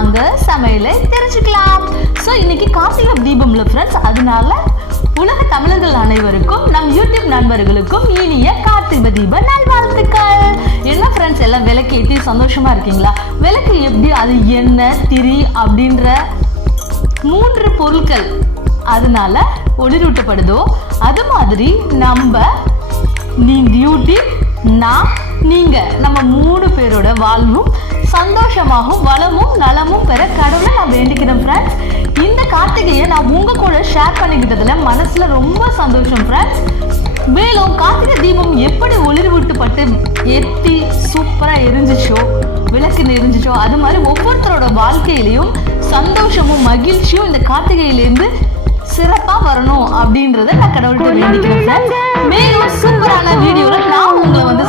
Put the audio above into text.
வாங்க சமையலை தெரிஞ்சுக்கலாம். ஸோ இன்னைக்கு கார்த்திகை தீபம்ல ஃப்ரெண்ட்ஸ், அதனால உலக தமிழர்கள் அனைவருக்கும் நம் யூடியூப் நண்பர்களுக்கும் இனிய கார்த்திகை தீப நல்வாழ்த்துக்கள். என்ன ஃப்ரெண்ட்ஸ், எல்லாம் விளக்கேற்றி சந்தோஷமா இருக்கீங்களா? விளக்கு எப்படி, அது எண்ணெய் திரி அப்படின்ற 3 பொருட்கள் அதனால ஒளிரூட்டப்படுதோ, அது மாதிரி நம்ம யூடியூப் நம்ம 3 பேரோட வாழ்வும் சந்தோஷமாகவும் வளமும் நலமும் பெற கடவுளை நான் வேண்டிக்கிறேன் ஃப்ரெண்ட்ஸ். இந்த கார்த்திகையை நான் உங்க கூட ஷேர் பண்ணிக்கிட்டதுல மனசுல ரொம்ப சந்தோஷம் ஃப்ரெண்ட்ஸ். மேலும் கார்த்திகை தீபம் எப்படி ஒளிர்விட்டுப்பட்டு ஏற்றி சூப்பரா எரிஞ்சிச்சோ, விளக்கு எரிஞ்சிச்சோ, அது மாதிரி ஒவ்வொருத்தரோட வாழ்க்கையிலையும் சந்தோஷமும் மகிழ்ச்சியும் இந்த கார்த்திகையிலேருந்து சிறப்பா வரணும் அப்படின்றத நான் கடவுள்கிட்ட வேண்டிக்கிறேன். மேலும் சூப்பரான வீடியோல நான் உங்களை வந்து